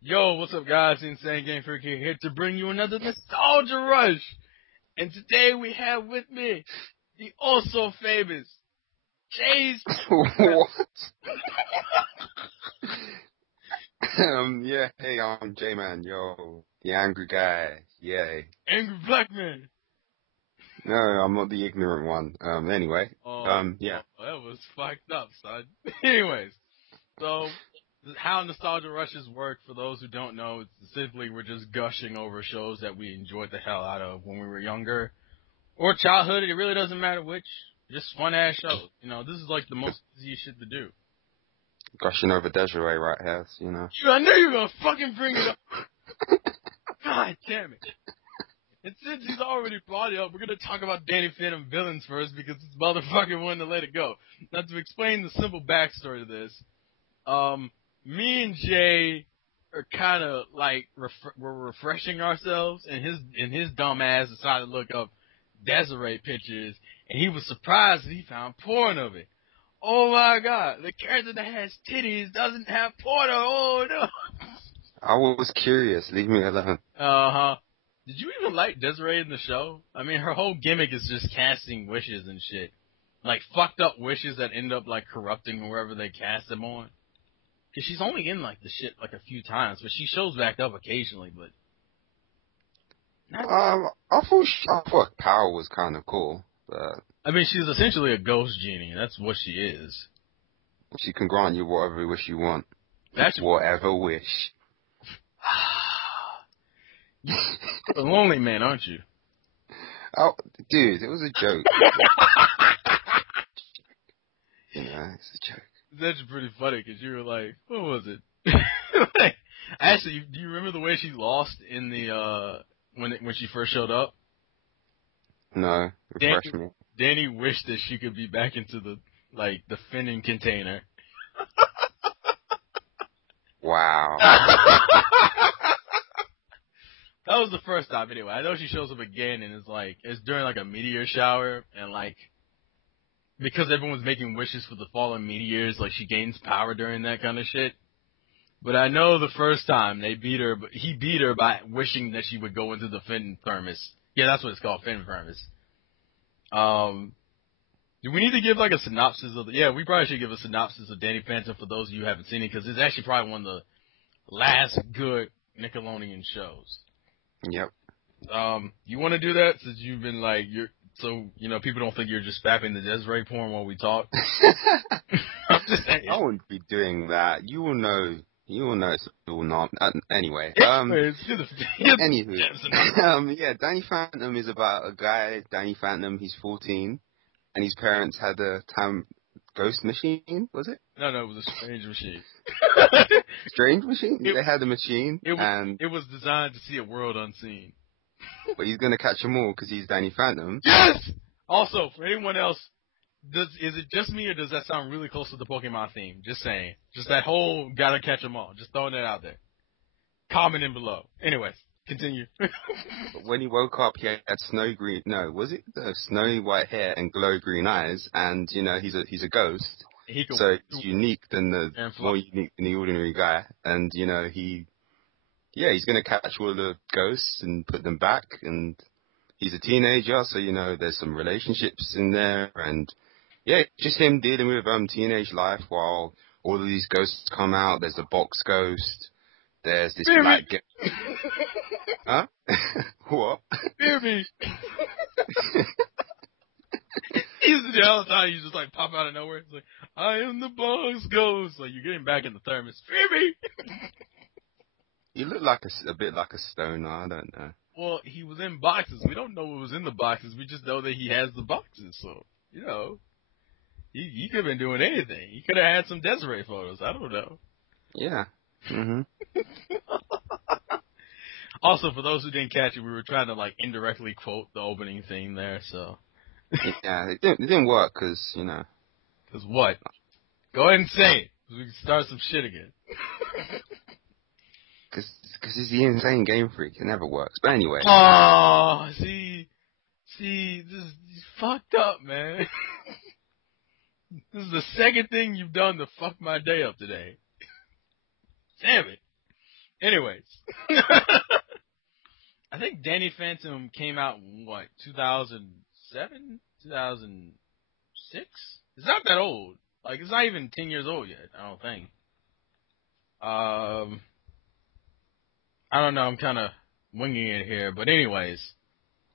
Yo, what's up, guys? Insane Game Freak here to bring you another nostalgia rush. And today we have with me the also famous Jay's. What? Yeah, hey, I'm J-Man, yo, the angry guy, yay. Angry Black Man. No, I'm not the ignorant one. Anyway, yeah. That was fucked up, son. Anyways, so how nostalgia rushes work, for those who don't know, it's simply we're just gushing over shows that we enjoyed the hell out of when we were younger. Or childhood, it really doesn't matter which. Just fun-ass shows. You know, this is like the most easiest shit to do. Gushing over Desiree right here, you know. I knew you were gonna fucking bring it up. God damn it. And since he's already brought it up, we're gonna talk about Danny Phantom villains first because this motherfucker wanted to let it go. Now, to explain the simple backstory to this, me and Jay are kind of like we're refreshing ourselves, and his dumb ass decided to look up Desiree pictures, and he was surprised that he found porn of it. Oh my god, the character that has titties doesn't have porno. Oh no. I was curious, leave me alone. Uh-huh. Did you even like Desiree in the show? I mean, her whole gimmick is just casting wishes and shit. Like, fucked up wishes that end up, like, corrupting whoever they cast them on. Because she's only in, like, the shit, like, a few times, but she shows back up occasionally, but... I thought Power was kind of cool, but... I mean, she's essentially a ghost genie. That's what she is. She can grant you whatever wish you want. That's whatever wish. You're a lonely man, aren't you? Oh, dude, it was a joke. You know, it's a joke. That's pretty funny, because you were like, what was it? Like, actually, do you remember the way she lost in the, when she first showed up? No, refresh me. Danny wished that she could be back into the Fenton container. Wow. That was the first time, anyway. I know she shows up again, and it's during, like, a meteor shower, and, like, because everyone's making wishes for the fallen meteors, like, she gains power during that kind of shit. But I know the first time he beat her by wishing that she would go into the Fenton thermos. Yeah, that's what it's called, Fenton thermos. Do we need to give, like, a synopsis of yeah, we probably should give a synopsis of Danny Phantom for those of you who haven't seen it, because it's actually probably one of the last good Nickelodeon shows. Yep. You want to do that since you've been like so you know people don't think you're just spapping the Desiree porn while we talk. I'm just saying. I wouldn't be doing that. You will know it's all not. Anyway. Anywho. Yeah, Danny Phantom is about a guy. Danny Phantom. He's 14, and his parents had a time ghost machine. Was it? No, it was a strange machine. Strange machine? They had a machine, it was designed to see a world unseen. But he's gonna catch them all because he's Danny Phantom. Yes! Also, for anyone else, is it just me or does that sound really close to the Pokemon theme? Just saying. Just that whole gotta catch them all. Just throwing it out there. Comment in below. Anyways, continue. But when he woke up, he had snowy white hair and glow green eyes, and you know he's a ghost. So it's unique than more unique than the ordinary guy, and you know he's gonna catch all the ghosts and put them back, and he's a teenager, so you know there's some relationships in there, and yeah, just him dealing with teenage life while all of these ghosts come out. There's the box ghost, there's this black ghost. Huh? What? Hear me. He's the whole time you just like pop out of nowhere. It's like, I am the box ghost. Like you're getting back in the thermos. Hear me. You look like a bit like a stoner. I don't know. Well, he was in boxes. We don't know what was in the boxes. We just know that he has the boxes. So you know, he could have been doing anything. He could have had some Desiree photos. I don't know. Yeah. Mhm. Also, for those who didn't catch it, we were trying to like indirectly quote the opening theme there. So. Yeah, it didn't work because, you know. Because what? Go ahead and say it. We can start some shit again. Because he's the insane game freak. It never works. But anyway. Oh, see, this is fucked up, man. This is the second thing you've done to fuck my day up today. Damn it. Anyways. I think Danny Phantom came out in, 2007? 2006? It's not that old. Like, it's not even 10 years old yet, I don't think. I don't know, I'm kind of winging it here. But anyways,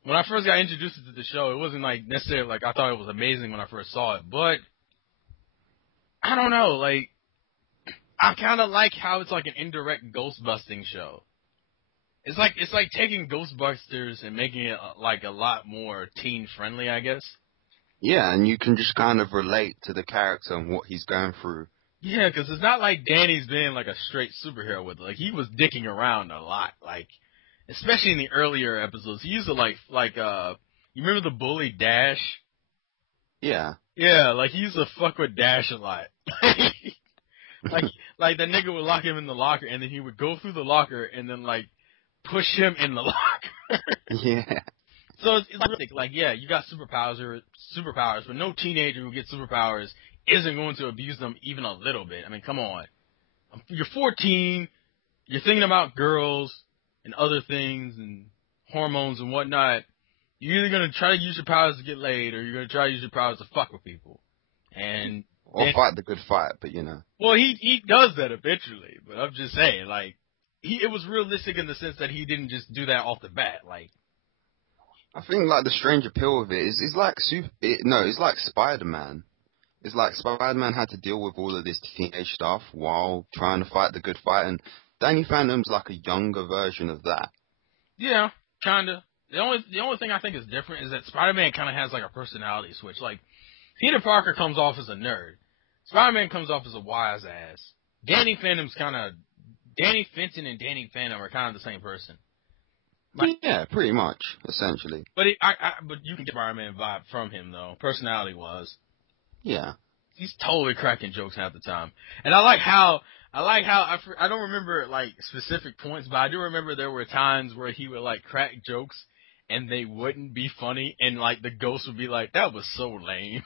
when I first got introduced to the show, it wasn't, like, necessarily, like, I thought it was amazing when I first saw it. But, I don't know, like, I kind of like how it's, like, an indirect ghost-busting show. It's like taking Ghostbusters and making it like a lot more teen friendly, I guess. Yeah, and you can just kind of relate to the character and what he's going through. Yeah, because it's not like Danny's being like a straight superhero with it. Like, he was dicking around a lot, like, especially in the earlier episodes. He used to you remember the bully Dash? Yeah. Yeah, like, he used to fuck with Dash a lot. like the nigga would lock him in the locker, and then he would go through the locker and then, like, push him in the locker. Yeah. So it's like, yeah, you got superpowers, but no teenager who gets superpowers isn't going to abuse them even a little bit. I mean, come on. You're 14, you're thinking about girls and other things and hormones and whatnot. You're either going to try to use your powers to get laid, or you're going to try to use your powers to fuck with people. Or fight the good fight, but you know. Well, he does that eventually, but I'm just saying, like, it was realistic in the sense that he didn't just do that off the bat. Like, I think like the strange appeal of it is like it's like Spider-Man. It's like Spider-Man had to deal with all of this teenage stuff while trying to fight the good fight, and Danny Phantom's like a younger version of that. Yeah, kinda. The only thing I think is different is that Spider-Man kind of has like a personality switch. Like, Peter Parker comes off as a nerd. Spider-Man comes off as a wise ass. Danny Fenton and Danny Phantom are kind of the same person. Like, yeah, pretty much, essentially. But but you can get Spider-Man vibe from him though, personality-wise. Yeah. He's totally cracking jokes half the time, and I like how I don't remember like specific points, but I do remember there were times where he would like crack jokes and they wouldn't be funny, and like the ghost would be like, "That was so lame."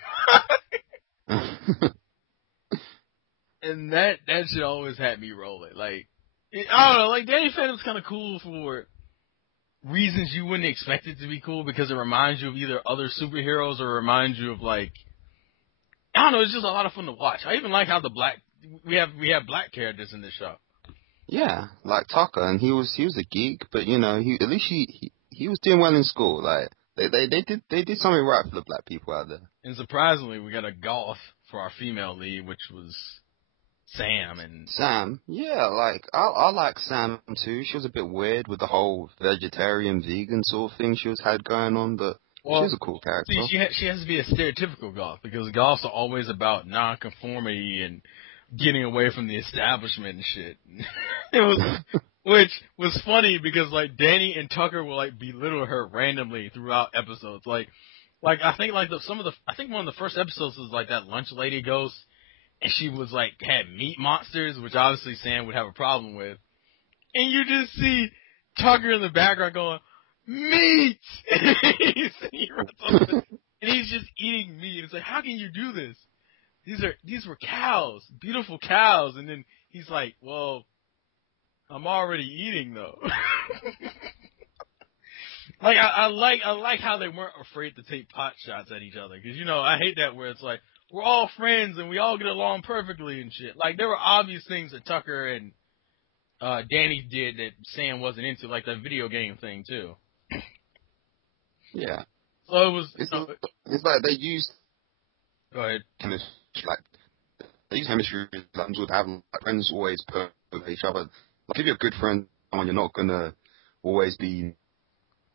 And that shit always had me rolling. Like, I don't know, like, Danny Phantom's kind of cool for reasons you wouldn't expect it to be cool, because it reminds you of either other superheroes or reminds you of, like, I don't know, it's just a lot of fun to watch. I even like how we have black characters in this show. Yeah, like Tucker, and he was a geek, but you know, at least he was doing well in school. Like they did something right for the black people out there. And surprisingly, we got a goth for our female lead, which was Sam, yeah, like I like Sam too. She was a bit weird with the whole vegetarian vegan sort of thing she had going on, but she was a cool character. See, she has to be a stereotypical goth, because goths are always about non-conformity and getting away from the establishment and shit. Which was funny because like Danny and Tucker will like belittle her randomly throughout episodes. Like I think like I think one of the first episodes was like that lunch lady ghost. And she was like, had meat monsters, which obviously Sam would have a problem with. And you just see Tucker in the background going, meat! And he's just eating meat. It's like, how can you do this? These were cows, beautiful cows. And then he's like, well, I'm already eating though. Like, I like how they weren't afraid to take pot shots at each other. Cause you know, I hate that where it's like, we're all friends and we all get along perfectly and shit. Like, there were obvious things that Tucker and Danny did that Sam wasn't into, like that video game thing too. Yeah. So it was. It's like they used. Go ahead. Chemistry, like they use chemistry would have like, friends always put with each other. Like if you're a good friend, you're not gonna always be.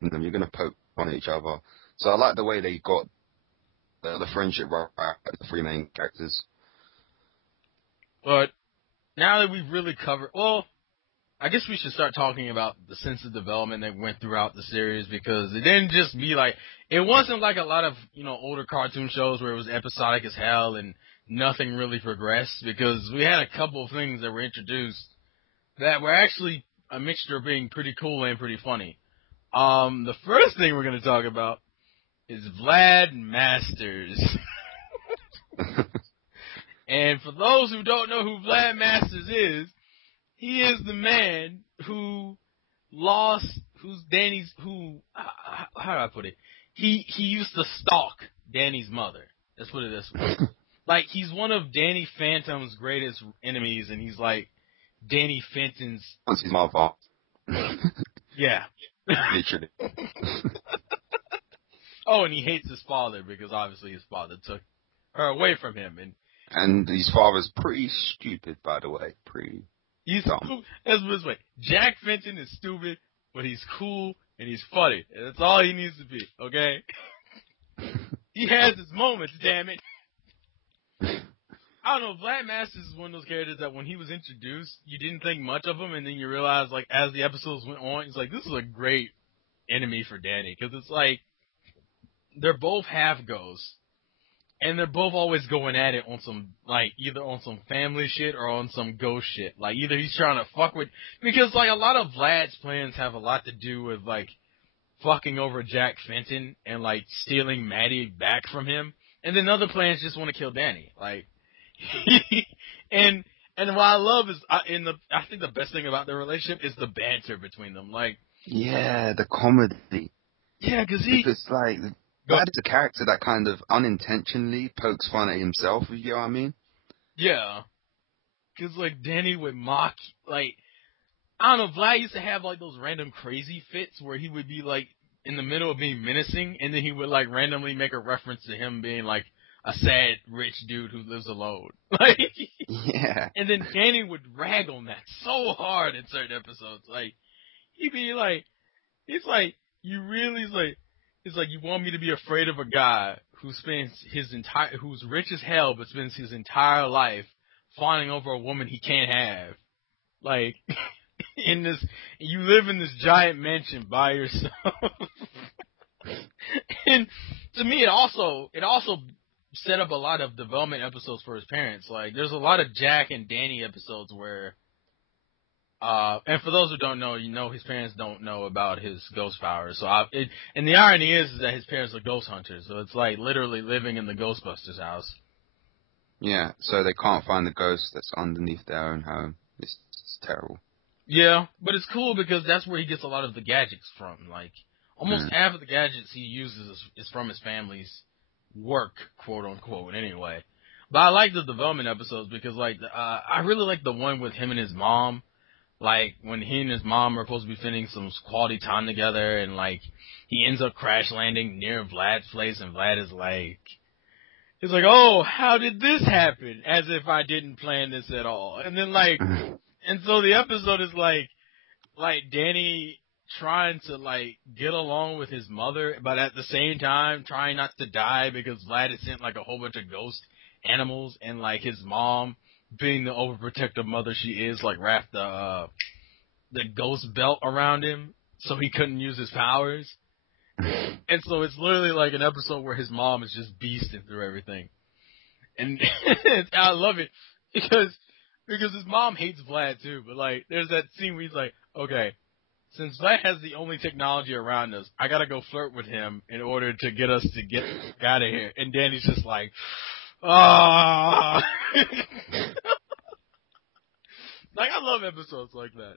You're gonna poke fun at each other. So I like the way they got the friendship right, the three main characters. But now that we've really covered, well, I guess we should start talking about the sense of development that went throughout the series, because it didn't just be like, it wasn't like a lot of, you know, older cartoon shows where it was episodic as hell and nothing really progressed, because we had a couple of things that were introduced that were actually a mixture of being pretty cool and pretty funny. The first thing we're going to talk about is Vlad Masters. And for those who don't know who Vlad Masters is, he is the man who's Danny's, how do I put it? He used to stalk Danny's mother. Let's put it this way. Like, he's one of Danny Phantom's greatest enemies, and he's like Danny Fenton's... Once his mother. Yeah. Literally. Oh, and he hates his father, because obviously his father took her away from him. And his father's pretty stupid, by the way. He's cool. Let's put it this way. Jack Fenton is stupid, but he's cool, and he's funny. And that's all he needs to be, okay? He has his moments, damn it. I don't know, Vlad Masters is one of those characters that when he was introduced, you didn't think much of him, and then you realize, like, as the episodes went on, it's like, this is a great enemy for Danny, because it's like, they're both half ghosts, and they're both always going at it on some, like, either on some family shit or on some ghost shit. Like, either he's trying to fuck with, because, like, a lot of Vlad's plans have a lot to do with, like, fucking over Jack Fenton and, like, stealing Maddie back from him, and then other plans just want to kill Danny, like, and what I love is, I think the best thing about their relationship is the banter between them, like. Yeah, the comedy. Yeah, because it's like, Vlad is a character that kind of unintentionally pokes fun at himself, if you get what I mean? Yeah. Because, like, Danny would mock, like, I don't know, Vlad used to have, like, those random crazy fits where he would be, like, in the middle of being menacing, and then he would, like, randomly make a reference to him being, like, a sad, rich dude who lives alone. Like, yeah. And then Danny would rag on that so hard in certain episodes. Like, he'd be like, it's like, you want me to be afraid of a guy who spends who's rich as hell, but spends his entire life fawning over a woman he can't have. Like, you live in this giant mansion by yourself. And to me, it also set up a lot of development episodes for his parents. Like, there's a lot of Jack and Danny episodes where, and for those who don't know, his parents don't know about his ghost powers. So, and the irony is that his parents are ghost hunters. So it's like literally living in the Ghostbusters house. Yeah, so they can't find the ghost that's underneath their own home. It's terrible. Yeah, but it's cool because that's where he gets a lot of the gadgets from. Like, almost half of the gadgets he uses is from his family's work, quote unquote, anyway. But I like the development episodes because, like, I really like the one with him and his mom. Like, when he and his mom are supposed to be spending some quality time together, and, like, he ends up crash landing near Vlad's place, and Vlad is like, he's like, oh, how did this happen? As if I didn't plan this at all. And then, like, and so the episode is like Danny trying to, like, get along with his mother, but at the same time trying not to die because Vlad has sent, like, a whole bunch of ghost animals, and, like, his mom, being the overprotective mother she is, like, wrapped the ghost belt around him so he couldn't use his powers. And so it's literally like an episode where his mom is just beasting through everything. And I love it because his mom hates Vlad too, but, like, there's that scene where he's like, okay, since Vlad has the only technology around us, I gotta go flirt with him in order to get us to get out of here. And Danny's just like, ah. Like, I love episodes like that.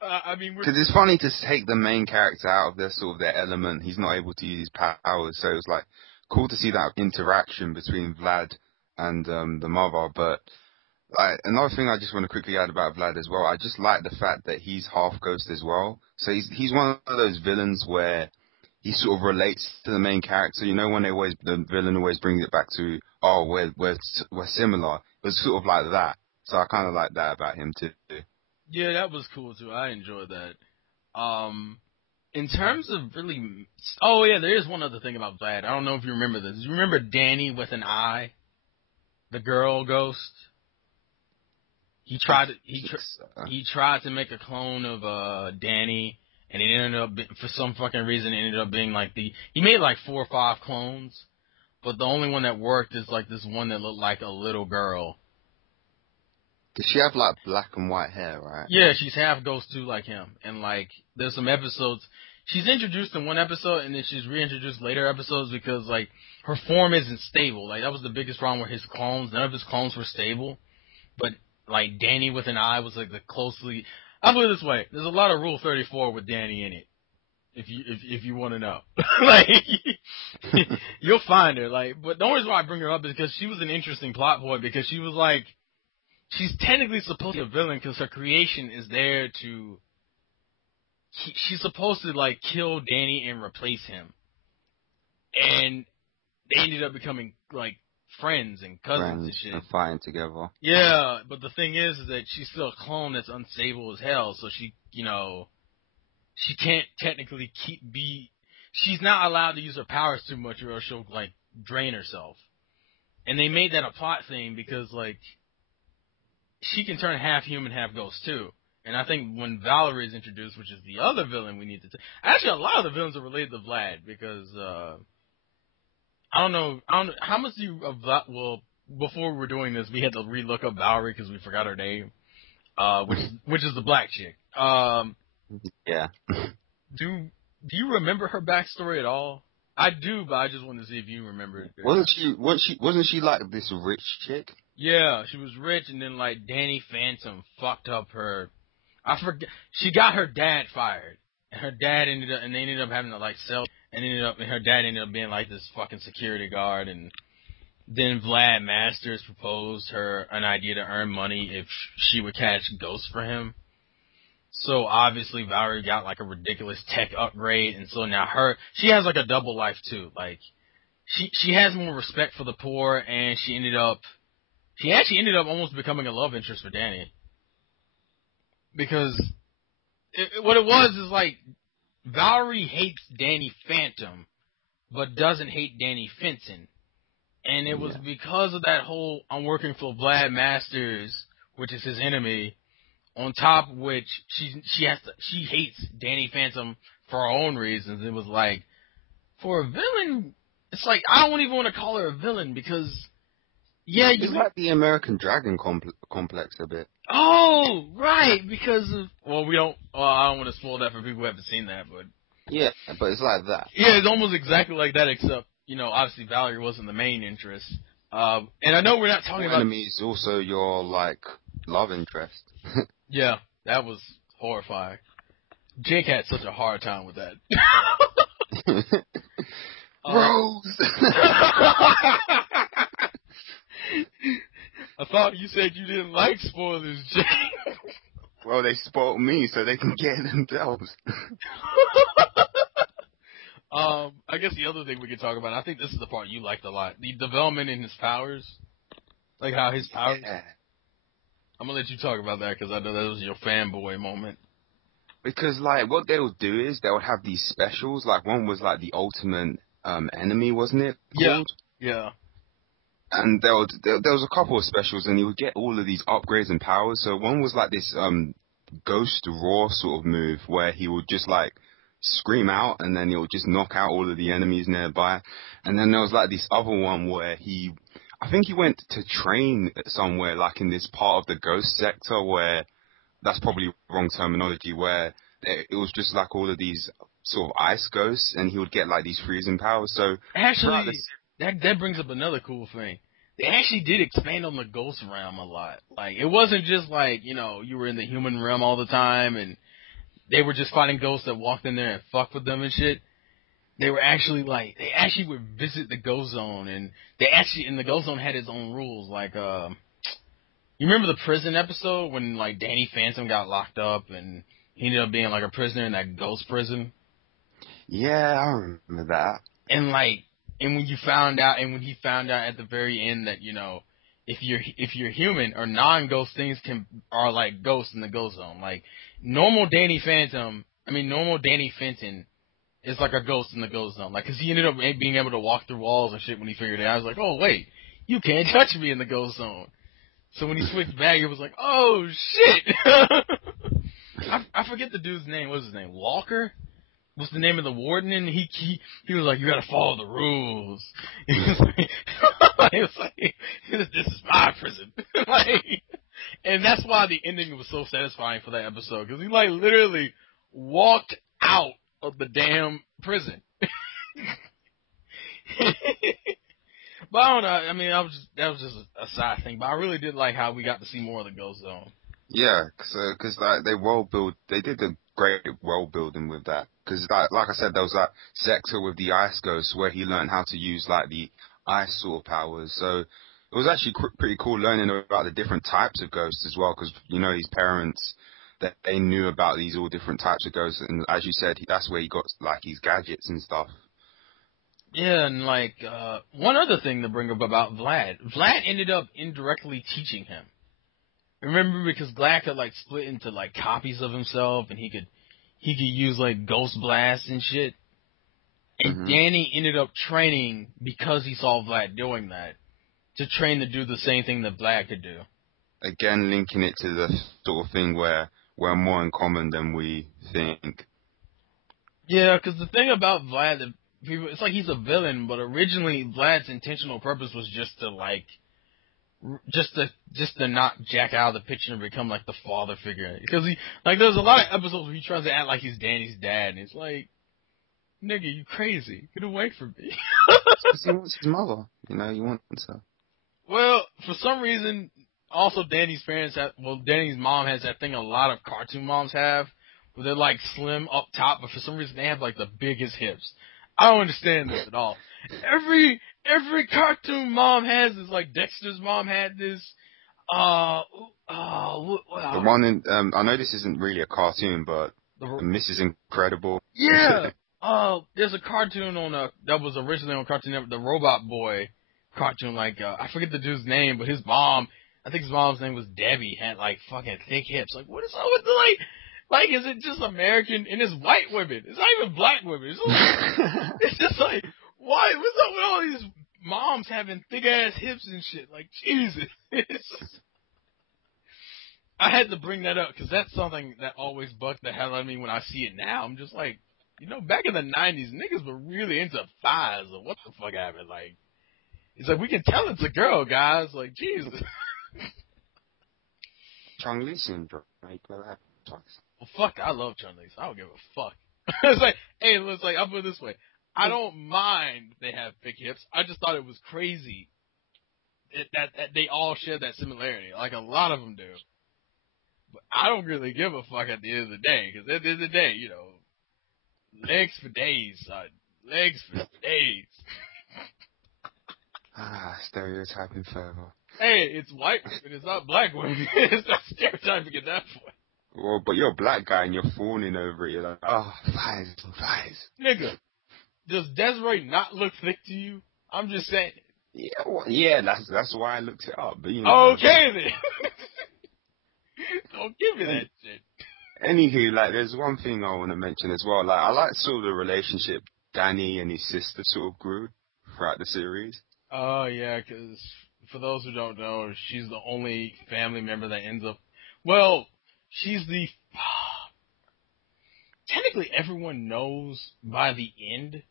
I mean, because it's funny to take the main character out of their element. He's not able to use his powers, so it was like cool to see that interaction between Vlad and the mother. But another thing I just want to quickly add about Vlad as well, I just like the fact that he's half ghost as well. So he's one of those villains where he sort of relates to the main character. You know, when the villain always brings it back to, oh, we're similar. It was sort of like that. So I kind of like that about him too. Yeah, that was cool too. I enjoyed that. In terms of really, oh yeah, there is one other thing about Vlad. I don't know if you remember this. You remember Danny with an eye, the girl ghost? He tried to make a clone of Danny, and it ended up for some fucking reason it ended up being like he made like 4 or 5 clones, but the only one that worked is like this one that looked like a little girl. Does she have, like, black and white hair, right? Yeah, she's half ghost too, like him. And, like, there's some episodes. She's introduced in one episode, and then she's reintroduced later episodes because, like, her form isn't stable. Like, that was the biggest problem with his clones. None of his clones were stable. But, like, Danny with an eye was, like, the closely... I'll put it this way: there's a lot of Rule 34 with Danny in it. If you want to know, like, you'll find her. Like, but the only reason why I bring her up is because she was an interesting plot point, because she was like, she's technically supposed to be a villain because her creation is there to. She's supposed to like kill Danny and replace him, and they ended up becoming like friends and cousins and shit. And fighting together. Yeah, but the thing is that she's still a clone that's unstable as hell, so she, she can't technically she's not allowed to use her powers too much or else she'll, like, drain herself. And they made that a plot thing because, like, she can turn half human, half ghost, too. And I think when Valerie is introduced, which is the other villain we need to actually, a lot of the villains are related to Vlad because, I don't know, how much do you, of Vlad, well, before we were doing this, we had to relook up Valerie because we forgot her name, which is the black chick. Yeah. Do you remember her backstory at all? I do, but I just wanted to see if you remember it. Wasn't she like this rich chick? Yeah, she was rich, and then like Danny Phantom fucked up her. I forget. She got her dad fired, and her dad they ended up having to like sell, and her dad ended up being like this fucking security guard, and then Vlad Masters proposed her an idea to earn money if she would catch ghosts for him. So obviously Valerie got like a ridiculous tech upgrade, and so now she has like a double life too. Like she has more respect for the poor, and she actually ended up almost becoming a love interest for Danny. Because what it was is like Valerie hates Danny Phantom, but doesn't hate Danny Fenton. And it was because of that whole I'm working for Vlad Masters, which is his enemy. On top of which she hates Danny Phantom for her own reasons. It was like, for a villain, it's like I don't even want to call her a villain because it's like the American Dragon complex a bit. Oh, right, because of I don't want to spoil that for people who haven't seen that, but yeah, but it's like that. Yeah, it's almost exactly like that, except obviously Valerie wasn't the main interest. And I know we're not talking about enemy is also your like love interest. Yeah, that was horrifying. Jake had such a hard time with that. Rose! I thought you said you didn't like spoilers, Jake. Well, they spoiled me so they can get it themselves. I guess the other thing we could talk about, I think this is the part you liked a lot, the development in his powers. Like how his powers... Yeah. I'm going to let you talk about that because I know that was your fanboy moment. Because, like, what they would do is they would have these specials. Like, one was, like, the ultimate enemy, wasn't it? Called? Yeah. And there was a couple of specials, and you would get all of these upgrades and powers. So one was, like, this ghost roar sort of move where he would just, like, scream out, and then he would just knock out all of the enemies nearby. And then there was, like, this other one where I think he went to train somewhere, like in this part of the ghost sector where, that's probably wrong terminology, where it was just like all of these sort of ice ghosts, and he would get like these freezing powers. So actually, that brings up another cool thing. They actually did expand on the ghost realm a lot. Like, it wasn't just like, you were in the human realm all the time, and they were just fighting ghosts that walked in there and fucked with them and shit. They actually would visit the Ghost Zone, and the Ghost Zone had its own rules. Like, you remember the prison episode when, like, Danny Phantom got locked up, and he ended up being, like, a prisoner in that ghost prison? Yeah, I remember that. And, like, when he found out at the very end that, if you're human or non-ghost things are like ghosts in the Ghost Zone. Like, normal Danny Fenton is like a ghost in the Ghost Zone. Like, cause he ended up being able to walk through walls and shit when he figured it out. I was like, oh wait, you can't touch me in the Ghost Zone. So when he switched back, it was like, oh shit. I forget the dude's name. What's his name? Walker? What's the name of the warden? And he was like, you gotta follow the rules. He was like, this is my prison. And that's why the ending was so satisfying for that episode, because he like literally walked out of the damn prison. But I don't know. I mean, that was just a side thing. But I really did like how we got to see more of the Ghost Zone. Yeah, cause like they did a great world building with that. Cause like I said, there was that sector with the ice ghost where he learned how to use like the ice sort of powers. So it was actually pretty cool learning about the different types of ghosts as well. Cause you know his parents, that they knew about these all different types of ghosts, and as you said, that's where he got like his gadgets and stuff. Yeah, and like one other thing to bring up about Vlad. Vlad ended up indirectly teaching him. Remember, because Vlad could like split into like copies of himself, and he could use like ghost blasts and shit. And Hmm. Danny ended up training because he saw Vlad doing that to train to do the same thing that Vlad could do. Again, linking it to the sort of thing where we're more in common than we think. Yeah, because the thing about Vlad, that people, it's like he's a villain, but originally Vlad's intentional purpose was just to like, just to not jack out of the picture and become like the father figure. Because he, like, there's a lot of episodes where he tries to act like he's Danny's dad, and it's like, nigga, you crazy. Get away from me. Because he wants his mother, you know, he wants her. Well, for some reason, also Danny's Danny's mom has that thing a lot of cartoon moms have, where they're like slim up top, but for some reason they have like the biggest hips. I don't understand this at all. Every cartoon mom has this. Like Dexter's mom had this. The one in, I know this isn't really a cartoon, but Mrs. Incredible. Yeah. There's a cartoon that was originally on Cartoon Network, the Robot Boy cartoon. Like, I forget the dude's name, but his mom, I think his mom's name was Debbie, had like fucking thick hips. Like, what is up with the like, is it just American? And it's white women. It's not even black women. It's just like, why? What's up with all these moms having thick ass hips and shit? Like, Jesus. I had to bring that up because that's something that always bugged the hell out of me when I see it now. I'm just like, you know, back in the 90s, niggas were really into thighs or what the fuck happened? Like, it's like, we can tell it's a girl, guys. Like, Jesus. Chun-Li syndrome. Right? Well, fuck, I love Chun-Li, so I don't give a fuck. It's like, hey, it's like, I'll put it this way. I don't mind they have big hips. I just thought it was crazy that they all share that similarity. Like, a lot of them do. But I don't really give a fuck at the end of the day, because at the end of the day, you know, legs for days, son. Legs for days. Stereotyping further. Hey, it's white women, it's not black women. It's not stereotyping at that point. Well, but you're a black guy and you're fawning over it. You're like, oh, thighs. Nigga, does Desiree not look thick to you? I'm just saying. Yeah, well, yeah, that's why I looked it up. But you know. Okay then. Don't give me that shit. Anywho, like, there's one thing I want to mention as well. Like, I like sort of the relationship Danny and his sister sort of grew throughout the series. Oh, yeah, because for those who don't know, she's the only family member that ends up... Well, she's the... Technically, everyone knows by the end,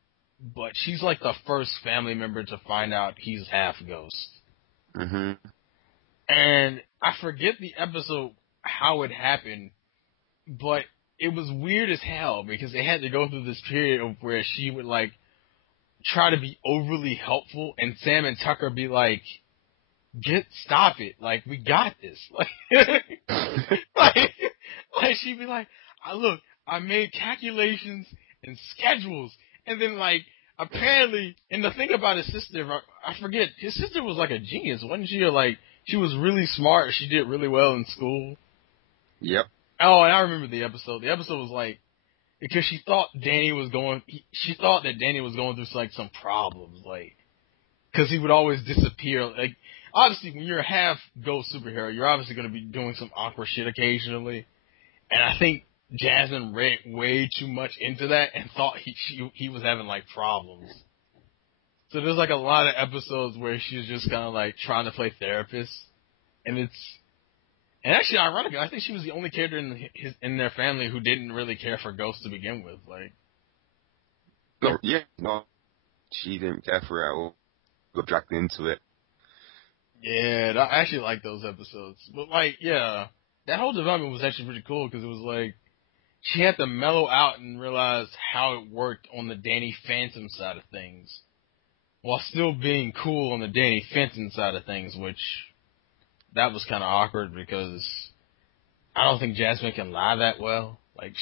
but she's like the first family member to find out he's half ghost. Mm-hmm. And I forget the episode, how it happened, but it was weird as hell because they had to go through this period of where she would, like, try to be overly helpful, and Sam and Tucker be like, stop it. Like, we got this. Like she'd be like, look, I made calculations and schedules, and then, like, apparently, and the thing about his sister, I forget, his sister was like a genius, wasn't she? Or like, she was really smart. She did really well in school. Yep. Oh, and I remember the episode. The episode was like, because she thought that Danny was going through like some problems, like, because he would always disappear. Like, obviously, when you're a half ghost superhero, you're obviously going to be doing some awkward shit occasionally. And I think Jasmine read way too much into that and thought he was having like problems. So there's like a lot of episodes where she's just kind of like trying to play therapist, and actually, ironically, I think she was the only character in their family who didn't really care for ghosts to begin with. Like, No, she didn't care for it at all. Got dragged into it. Yeah, I actually like those episodes. But like, yeah, that whole development was actually pretty cool because it was like she had to mellow out and realize how it worked on the Danny Phantom side of things, while still being cool on the Danny Fenton side of things, which that was kind of awkward because I don't think Jasmine can lie that well. Like,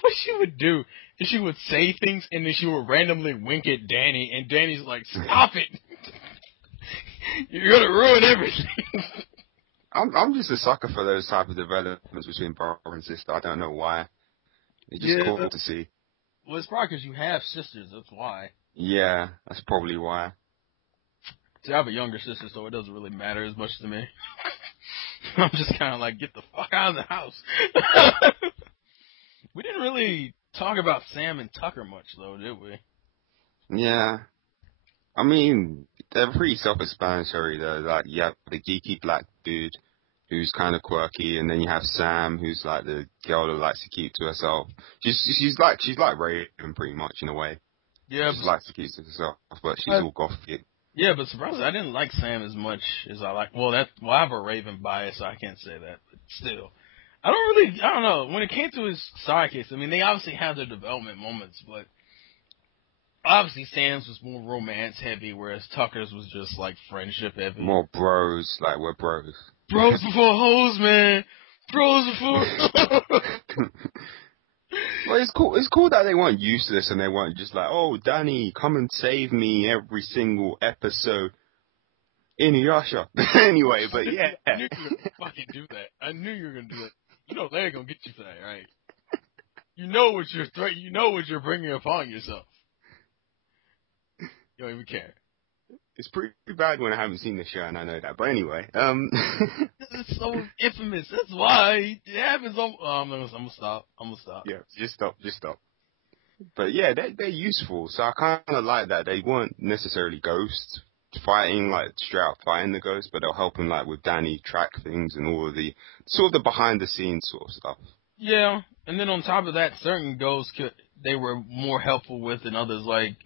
what she would do is she would say things and then she would randomly wink at Danny, and Danny's like, "Stop it! You're gonna ruin everything." I'm just a sucker for those type of developments between brother and sister. I don't know why. It's just cool to see. Well, it's probably because you have sisters. That's why. Yeah, that's probably why. See, I have a younger sister, so it doesn't really matter as much to me. I'm just kind of like, get the fuck out of the house. We didn't really talk about Sam and Tucker much, though, did we? Yeah. I mean, they're pretty self-explanatory, though. Like, you have the geeky black dude who's kind of quirky, and then you have Sam, who's like the girl who likes to keep to herself. She's like Raven, pretty much, in a way. Yeah. She likes to keep to herself, but she's all gothic. Yeah, but surprisingly, I didn't like Sam as much as I like. Well, I have a Raven bias, so I can't say that. But still, I don't know. When it came to his sidekicks, I mean, they obviously had their development moments, but obviously Sam's was more romance heavy, whereas Tucker's was just like friendship heavy. More bros, like we're bros. Bros before hoes, man. Bros before. Well, it's cool. It's cool that they weren't useless and they weren't just like, "Oh, Danny, come and save me every single episode." Inuyasha. Anyway, but yeah. I knew you were gonna fucking do that. I knew you were gonna do that. You know they're gonna get you for that, right? You know what you're bringing upon yourself. You don't even care. It's pretty bad when I haven't seen the show and I know that. But anyway, It's so infamous. That's why it happens. I'm gonna stop. Yeah, just stop. But yeah, they're useful. So I kind of like that. They weren't necessarily ghosts fighting, like straight up fighting the ghosts, but they'll help him like with Danny track things and all of the sort of the behind the scenes sort of stuff. Yeah, and then on top of that, certain ghosts they were more helpful with than others. Like,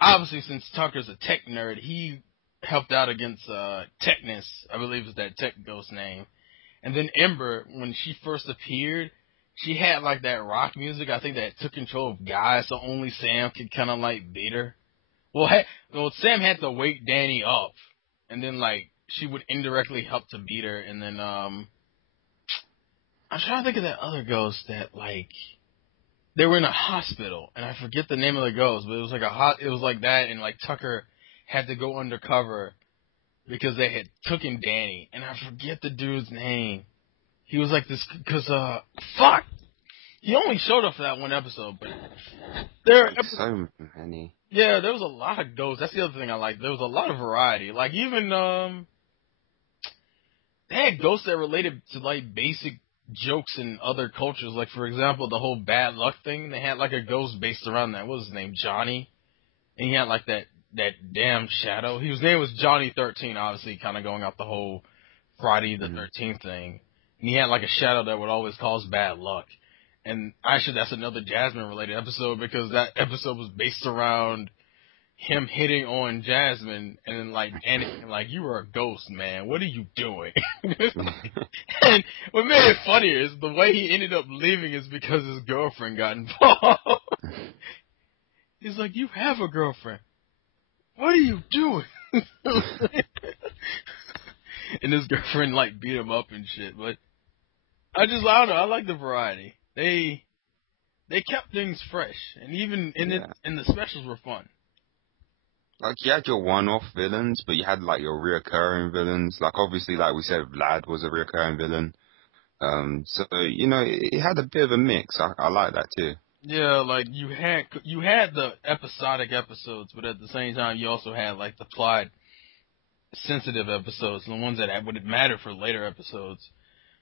obviously, since Tucker's a tech nerd, he helped out against Technus, I believe is that tech ghost name. And then Ember, when she first appeared, she had like that rock music, I think, that took control of Guy, so only Sam could kind of like beat her. Well, Sam had to wake Danny up, and then like she would indirectly help to beat her, and then I'm trying to think of that other ghost that like they were in a hospital, and I forget the name of the ghost, but it was like it was like that, and like Tucker had to go undercover because they had taken Danny, and I forget the dude's name. He was like this because fuck, he only showed up for that one episode, but there so many. Yeah, there was a lot of ghosts. That's the other thing I like. There was a lot of variety. Like even they had ghosts that related to like basic jokes in other cultures. Like for example, the whole bad luck thing. They had like a ghost based around that. What was his name? Johnny. And he had like that damn shadow. His name was Johnny 13, obviously, kind of going off the whole Friday the 13th thing. And he had like a shadow that would always cause bad luck. And actually, that's another Jasmine-related episode because that episode was based around him hitting on Jasmine and then, like, Danny, like, you are a ghost, man. What are you doing? And what made it funnier is the way he ended up leaving is because his girlfriend got involved. He's like, you have a girlfriend. What are you doing? And his girlfriend, like, beat him up and shit. But I don't know. I like the variety. They kept things fresh, and even in the specials were fun. Like, you had your one-off villains, but you had, like, your reoccurring villains. Like, obviously, like we said, Vlad was a reoccurring villain. So, you know, it had a bit of a mix. I like that, too. Yeah, like, you had the episodic episodes, but at the same time, you also had, like, the plot-sensitive episodes, the ones that would matter for later episodes.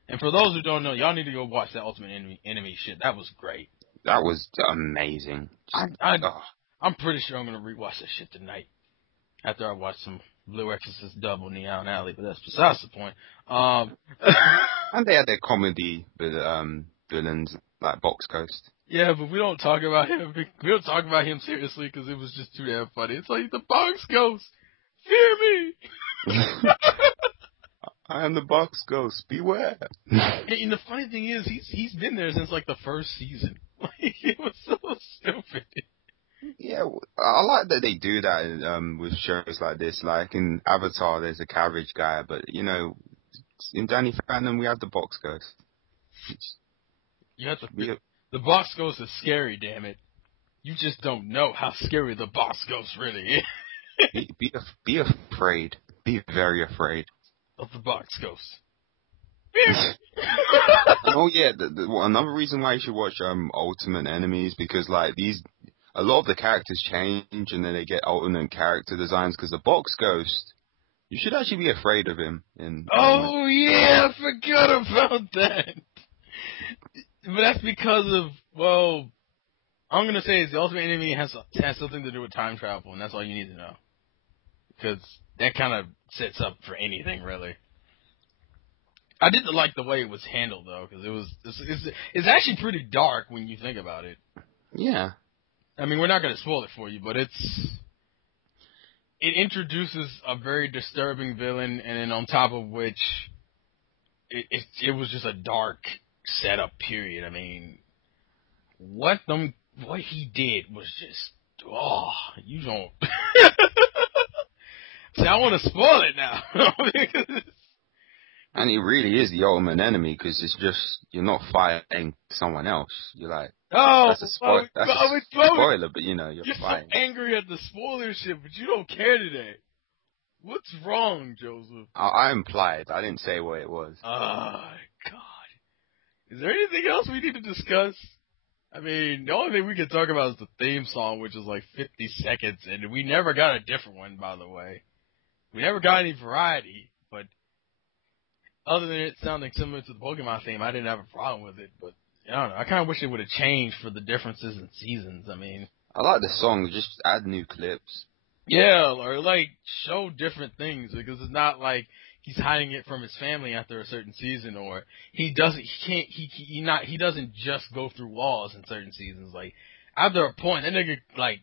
And for those who don't know, y'all need to go watch that Ultimate Enemy shit. That was great. That was amazing. I'm pretty sure I'm going to rewatch that shit tonight after I watch some Blue Exorcist Double Neon Alley, but that's besides the point. And they had their comedy villains, like Box Coast. Yeah, but we don't talk about him. We don't talk about him seriously because it was just too damn funny. It's like the Box Ghost. Fear me. I am the Box Ghost. Beware. And the funny thing is, he's been there since like the first season. Like, it was so stupid. Yeah, I like that they do that with shows like this. Like in Avatar, there's a cabbage guy, but you know, in Danny Phantom, we have the box ghost. You have to. The box ghost is scary, damn it. You just don't know how scary the box ghost really is. Be afraid. Be very afraid of the box ghost. Oh yeah, another reason why you should watch Ultimate Enemies, because like a lot of the characters change and then they get alternate character designs. Because the box ghost, you should actually be afraid of him. Oh yeah, I forgot about that. But that's because of, well, I'm gonna say is the Ultimate Enemy has something to do with time travel, and that's all you need to know. Because that kind of sets up for anything, really. I did like the way it was handled, though, because it's actually pretty dark when you think about it. Yeah. I mean, we're not gonna spoil it for you, but it introduces a very disturbing villain, and then on top of which, it was just a dark setup. Period. I mean, what he did was just, you don't. See, I want to spoil it now. And it really is the ultimate enemy, because it's just, you're not fighting someone else. You're like, that's a spoiler, but you're fighting. So angry at the spoiler shit, but you don't care today. What's wrong, Joseph? I implied. I didn't say what it was. Oh, God. Is there anything else we need to discuss? I mean, the only thing we can talk about is the theme song, which is like 50 seconds, and we never got a different one, by the way. We never got any variety, but other than it sounding similar to the Pokemon theme, I didn't have a problem with it. But I don't know. I kind of wish it would have changed for the differences in seasons. I mean, I like the song. Just add new clips. Yeah, or like show different things, because it's not like he's hiding it from his family after a certain season, or he doesn't just go through walls in certain seasons. Like after a point, that nigga like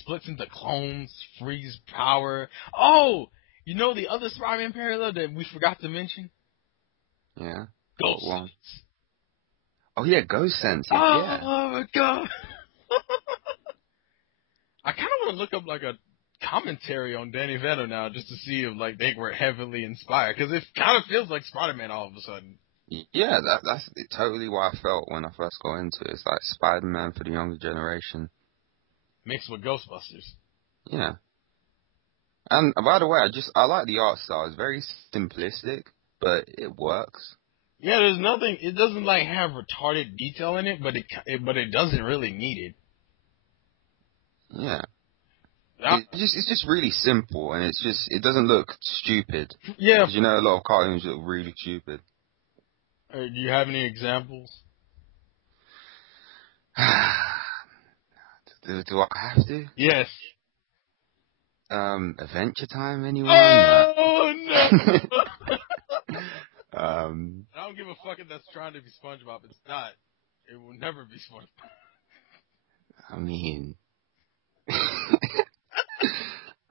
splits into clones, freeze power. Oh, you know the other Spider-Man parallel that we forgot to mention? Yeah. Ghost Sense. Oh yeah, Ghost Sense. Yeah. Oh my God. I kind of want to look up like a commentary on Danny Phantom now, just to see if like they were heavily inspired, because it kind of feels like Spider-Man all of a sudden. Yeah, that's totally what I felt when I first got into it. It's like Spider-Man for the younger generation. Mixed with Ghostbusters. Yeah. And by the way, I like the art style. It's very simplistic, but it works. Yeah, there's nothing. It doesn't like have retarded detail in it, but it doesn't really need it. Yeah. It's just really simple, and it doesn't look stupid. Yeah. Because a lot of cartoons look really stupid. Do you have any examples? Do I have to? Yes. Adventure Time, anyone? Oh, no! I don't give a fuck if that's trying to be SpongeBob. It's not. It will never be SpongeBob. I mean, I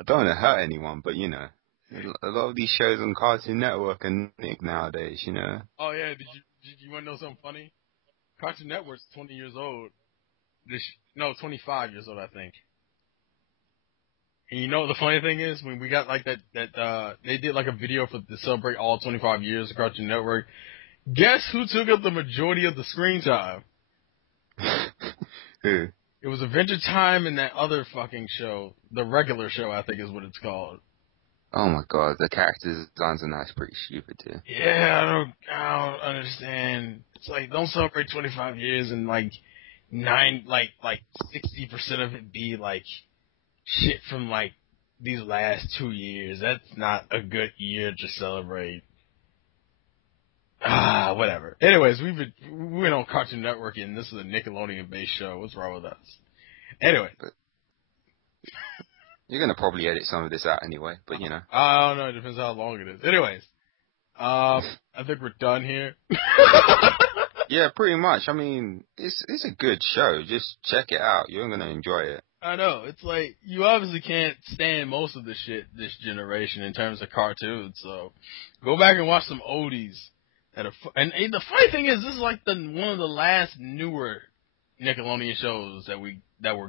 don't want to hurt anyone, but a lot of these shows on Cartoon Network are Nick nowadays, Oh yeah, did you want to know something funny? Cartoon Network's 20 years old. 25 years old, I think. And you know what the funny thing is? When we got like that they did like a video to celebrate all 25 years of Cartoon Network. Guess who took up the majority of the screen time? Who? It was Adventure Time and that other fucking show. The regular show, I think is what it's called. Oh my God, the character designs are nice, pretty stupid too. Yeah, I don't understand. It's like, don't celebrate 25 years and like 60% of it be like shit from like these last 2 years. That's not a good year to celebrate. Whatever. Anyways, we went on Cartoon Network, and this is a Nickelodeon-based show. What's wrong with us? Anyway. You're going to probably edit some of this out anyway, but I don't know. It depends how long it is. Anyways. I think we're done here. Yeah, pretty much. I mean, it's a good show. Just check it out. You're going to enjoy it. I know. It's like, you obviously can't stand most of the shit this generation in terms of cartoons, so go back and watch some oldies. And the funny thing is, this is like one of the last newer Nickelodeon shows that were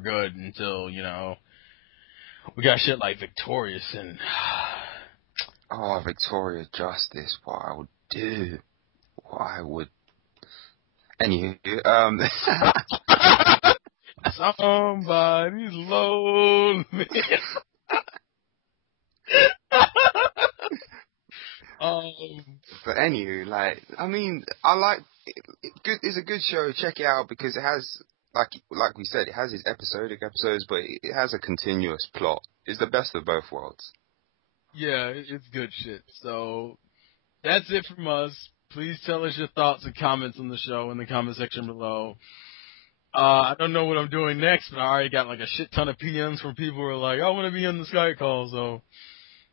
good until, we got shit like Victorious and... Oh, Victoria Justice. Wow, I would Dude, why would... Anywho, Somebody's lonely. But anywho, like, I mean, I like... It's a good show. Check it out because it has, like we said, it has its episodic episodes, but it has a continuous plot. It's the best of both worlds. Yeah, it's good shit. So, that's it from us. Please tell us your thoughts and comments on the show in the comment section below. I don't know what I'm doing next, but I already got like a shit ton of PMs from people who are like, I want to be on the Skype call, so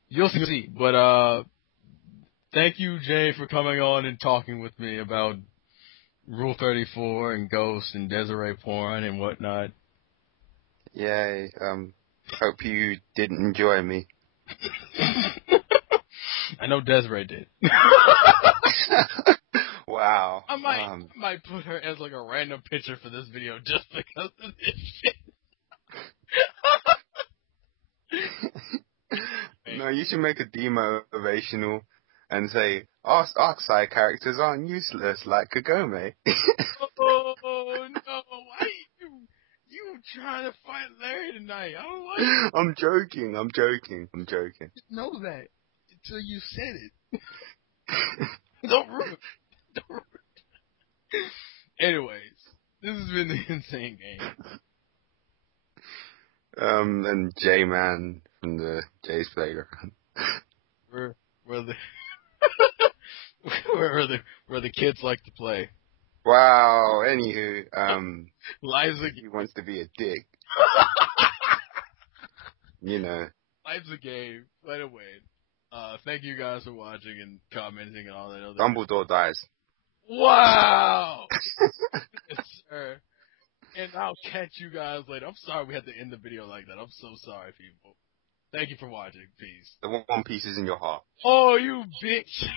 you'll see. But, thank you, Jay, for coming on and talking with me about Rule 34 and Ghost and Desiree porn and whatnot. Yay, hope you didn't enjoy me. I know Desiree did. Wow. I might put her as like a random picture for this video just because of this shit. No, you should make a demotivational and say, our side characters aren't useless like Kagome. Oh, no. Why you trying to fight Larry tonight? I don't like it. I'm joking. Just know that until you said it. Don't ruin it. Anyways, this has been the Insane Game. And J-Man from the Jsplayground. Where the kids like to play. Wow, anywho, Liza he wants to be a dick. You know. Life's a game. By the way, thank you guys for watching and commenting and all that other Dumbledore dies. Wow! Yes, sir. And I'll catch you guys later. I'm sorry we had to end the video like that. I'm so sorry, people. Thank you for watching. Peace. The One Piece is in your heart. Oh, you bitch!